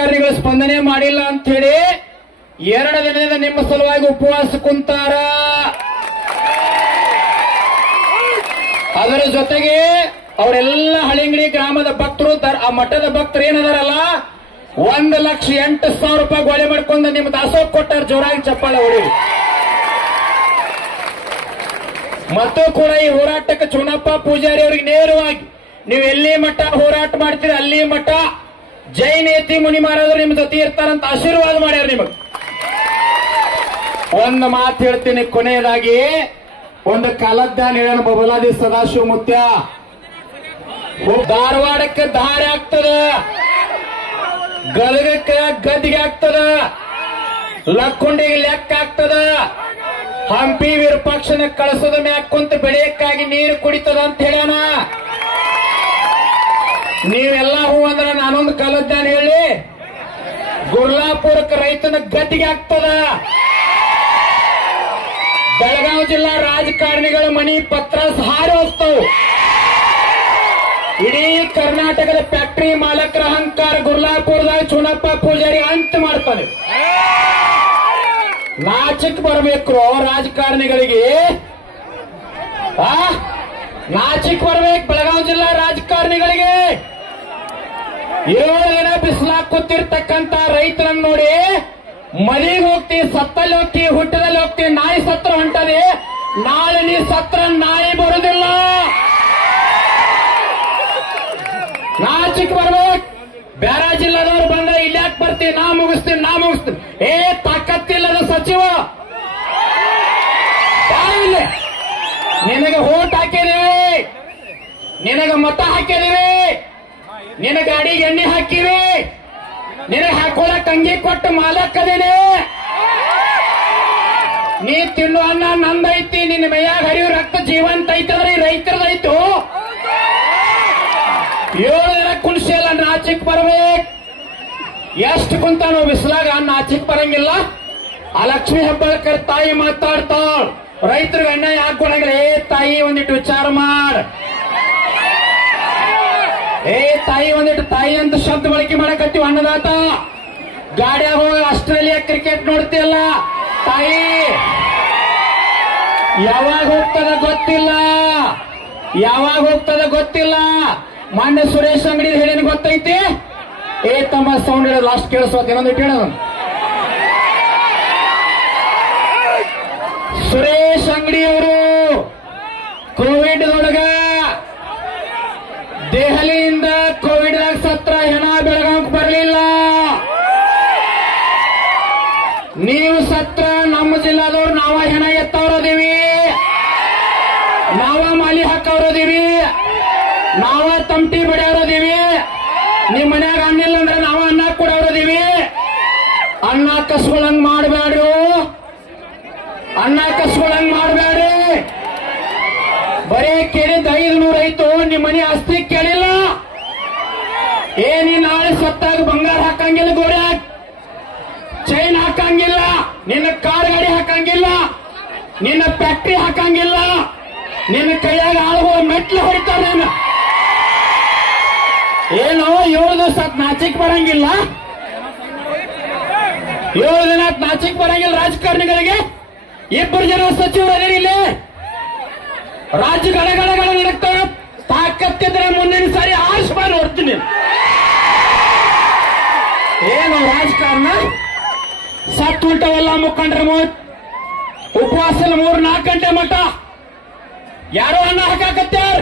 ರಾಜಕಾರಣಿಗಳು ಸ್ಪಂದನೆ ಮಾಡಿಲ್ಲ ಅಂತ ಹೇಳಿ 2 ದಿನದಿಂದ ನಿಮ್ಮ ಸಲುವಾಗಿ ಉಪವಾಸ ಕುಂತಾರ. ಅದರ ಜೊತೆಗೆ ಅವರೆಲ್ಲ ಹಳಿಂಗಡಿ ಗ್ರಾಮದ ಭಕ್ತರು, ಆ ಮಠದ ಭಕ್ತರು ಏನದಾರಲ್ಲ 1,08,000 ರೂಪಾಯಿ ಗೋಳೆ ಮಾಡ್ಕೊಂಡು ನಿಮ್ಮ ದಾಸೋಹ ಕೊಟ್ಟಾರ. ಜೋರಾಗಿ ಚಪ್ಪಾಳೆ ಹೊಡಿ. ಮತ್ತು ಕೂಡ ಈ ಹೋರಾಟಕ್ಕೆ ಚುನಪ್ಪ ಪೂಜಾರಿ ಅವರಿಗೆ ನೇರವಾಗಿ ನೀವು ಎಲ್ಲಿ ಮಠ ಹೋರಾಟ ಮಾಡ್ತೀರಿ ಅಲ್ಲಿ ಮಠ ಜೈನೇತಿ ಮುನಿ ಮಹಾರಾಜರು ನಿಮ್ ಜೊತೆ ಇರ್ತಾರಂತ ಆಶೀರ್ವಾದ ಮಾಡ್ಯಾರ. ನಿಮಗೆ ಒಂದು ಮಾತು ಹೇಳ್ತೀನಿ ಕೊನೆಯದಾಗಿ. ಒಂದು ಕಾಲಜ್ಞಾನ ಹೇಳೋಣ. ಬಬಲಾದಿ ಸದಾಶಿವ ಮುತ್ಯ ಧಾರವಾಡಕ್ಕೆ ದಾರಿ ಆಗ್ತದ, ಗದಗಕ್ಕೆ ಗದ್ದಿಗೆ ಆಗ್ತದ, ಲಕ್ಕುಂಡಿಗೆ ಲೆಕ್ಕ ಆಗ್ತದ, ಹಂಪಿ ವಿರೂಪಾಕ್ಷನ ಕಳಸದ ಮ್ಯಾಕ್ ಕುಂತ ಬೆಳೆಯಕ್ಕಾಗಿ ನೀರು ಕುಡಿತದ ಅಂತ ಹೇಳೋಣ. ನೀವೆಲ್ಲ ಹೂ ಅಂದ್ರೆ ನಾನೊಂದು ಕಾಲಜ್ಞಾನ ಹೇಳಿ. ಗುರ್ಲಾಪುರಕ್ಕೆ ರೈತನ ಗದ್ದಿಗೆ ಆಗ್ತದ. ಬೆಳಗಾವಿ ಜಿಲ್ಲಾ ರಾಜಕಾರಣಿಗಳ ಮನಿ ಪತ್ರ ಹಾರಿ ಹೋಗ್ತಾವ. ಇಡೀ ಕರ್ನಾಟಕದ ಫ್ಯಾಕ್ಟರಿ ಮಾಲಕರ ಅಹಂಕಾರ ಗುರ್ಲಾಪುರದಾಗ ಚುನಪ್ಪ ಪೂಜಾರಿ ಅಂತ್ಯ ಮಾಡ್ತಾನೆ. ನಾಚಿಕ್ ಬರಬೇಕು ರಾಜಕಾರಣಿಗಳಿಗೆ, ನಾಚಿಕ್ ಬರ್ಬೇಕು ಬೆಳಗಾವಿ ಜಿಲ್ಲಾ ರಾಜಕಾರಣಿಗಳಿಗೆ. 7 ದಿನ ಬಿಸಿಲಾಗ ಕೂತಿರ್ತಕ್ಕಂತ ರೈತರನ್ನು ನೋಡಿ ಮನೆಗೆ ಹೋಗ್ತಿ, ಸತ್ತಲ್ಲಿ ಹೋಗ್ತಿ, ಹುಟ್ಟದಲ್ಲಿ ಹೋಗ್ತಿ, ನಾಯಿ ಸತ್ರ ಹೊಂಟದೆ. ನಾಳೆ ನೀ ಸತ್ರ ನಾಯಿ ಬರುದಿಲ್ಲ. ನಾಚಿಕ್ ಬರ್ಬೇಕು. ಬೇರೆ ಜಿಲ್ಲಾದವ್ರು ಬಂದ್ರೆ ಇಲ್ಲಾಕ್ ಬರ್ತೀವಿ, ನಾ ಮುಗಿಸ್ತೀನಿ. ತಾಕತ್ತಿಲ್ಲದ ಸಚಿವ ನಿನಗೆ ಓಟ್ ಹಾಕಿದೀವಿ, ನಿನಗೆ ಮತ ಹಾಕಿದೀವಿ, ನಿನ್ನ ಗಾಡಿಗೆ ಎಣ್ಣೆ ಹಾಕಿವಿ, ನಿನಗೆ ಹಾಕೊಳ್ಳಕ್ ಅಂಗಿ ಕೊಟ್ಟು ಮಾಲಕ್ಕದೇನೆ. ನೀ ತಿನ್ನು ಅನ್ನ ನಂದೈತಿ, ನಿನ್ನ ಮೈಯಾಗ ಹರಿಯೋ ರಕ್ತ ಜೀವಂತ ಐತಂದ್ರೆ ರೈತರದೈತು. 7 ದಿನ ಕುಣಿಸಿ ಎಲ್ಲ ನಾಚಿಕ್ ಬರ್ಬೇಕು. ಎಷ್ಟು ಕುಂತಾನೋ ಬಿಸಿಲಾಗ ನಾಚಿಕ್ ಬರಂಗಿಲ್ಲ. ಆ ಲಕ್ಷ್ಮೀ ಹೆಬ್ಬಾಳ್ಕರ್ ತಾಯಿ ಮಾತಾಡ್ತಾಳ, ರೈತರಿಗೆ ಅನ್ಯಾಯ ಹಾಕೊಳಂಗಿಲ್ಲ. ತಾಯಿ ಒಂದಿಟ್ಟು ವಿಚಾರ ಮಾಡ. ತಾಯಿ ಒಂದಿಟ್ಟು ತಾಯಿ ಅಂತ ಶಬ್ದ ಬಳಕೆ ಮಾಡಕತ್ತೀವಿ. ಅನ್ನದಾತ ಗಾಡಿಯಾಗ ಹೋಗಿ ಆಸ್ಟ್ರೇಲಿಯಾ ಕ್ರಿಕೆಟ್ ನೋಡ್ತಿಯಲ್ಲ, ತಾಯಿ ಯಾವಾಗ ಹೋಗ್ತದ ಗೊತ್ತಿಲ್ಲ. ಮಾನ್ಯ ಸುರೇಶ್ ಅಂಗಡಿ ಹೇಳೇನು ಗೊತ್ತೈತಿ? ತಮ್ಮ ಸೌಂಡ್ ಹೇಳೋದು ಲಾಸ್ಟ್ ಕೇಳಿಸೋದು. ಇನ್ನೊಂದಿಟ್ಟು ಹೇಳೋದು, ಸುರೇಶ್ ಅಂಗಡಿಯವರು ಕೋವಿಡ್ ಒಳಗ ದೆಹಲಿಯಿಂದ ಕೋವಿಡ್ದಾಗ ಸತ್ರ ಹೆಣ ಬೆಳಗಾವಕ್ಕೆ ಬರಲಿಲ್ಲ. ನೀವು ಸತ್ರ ನಮ್ಮ ಜಿಲ್ಲಾದವ್ರು ನಾವ ಹೆಣ ಎತ್ತವ್ರದೀವಿ, ನಾವ ಮಾಲಿ ಹಾಕವ್ರದೀವಿ, ನಾವ ತಮಟಿ ಬಡಿಯವ್ರದೀವಿ. ನಿಮ್ ಮನ್ಯಾಗ ಅನ್ನಿಲ್ಲ ಅಂದ್ರೆ ನಾವ ಅನ್ನ ಕೊಡವ್ರದೀವಿ. ಅನ್ನ ಕಸ್ಕೊಳಂಗ್ ಮಾಡಬೇಡ್ರು, ಬರೀ ಕೇಳಿದ 500 ಐತು, ನಿಮ್ ಮನೆ ಆಸ್ತಿ ಕೇಳಿಲ್ಲ. ನೀ ನಾಳೆ ಸತ್ತಾಗ ಬಂಗಾರ ಹಾಕಂಗಿಲ್ಲ, ಗೋಡೆ ಚೈನ್ ಹಾಕಂಗಿಲ್ಲ, ನಿನ್ನ ಕಾರ್ ಗಾಡಿ ಹಾಕಂಗಿಲ್ಲ, ನಿನ್ನ ಫ್ಯಾಕ್ಟ್ರಿ ಹಾಕಂಗಿಲ್ಲ, ನಿನ್ನ ಕೈಯಾಗ ಆಳುವ ಮೆಟ್ಲು ಹೊಡಿತಾರ. ನೀನು ಏನೋ 7 ದಿವಸ ನಾಚಿಕ್ ಬರಂಗಿಲ್ಲ, 7 ದಿನ ನಾಚಿಕ್ ಬರಂಗಿಲ್ಲ ರಾಜಕಾರಣಿಗಳಿಗೆ. 2 ಜನ ಸಚಿವರು ಅದೇ ಇಲ್ಲಿ ರಾಜ್ಯ ಗಡಗಡಗಳ ನಡಕ್ತಾವೆ. ತಾಕತ್ತಿದ್ರೆ ಮುಂದಿನ ಸಾರಿ ಆಶ್ವಾ ನೋಡ್ತೀನಿ. ಏನು ರಾಜಕಾರಣ? ಸತ್ತು ಉಲ್ಟವೆಲ್ಲ ಮುಖಂಡ್ರ ಉಪವಾಸ 3-4 ಗಂಟೆ ಮಟ್ಟ ಯಾರೋ ಅನ್ನ ಹಾಕಾಕತ್ಯಾರ.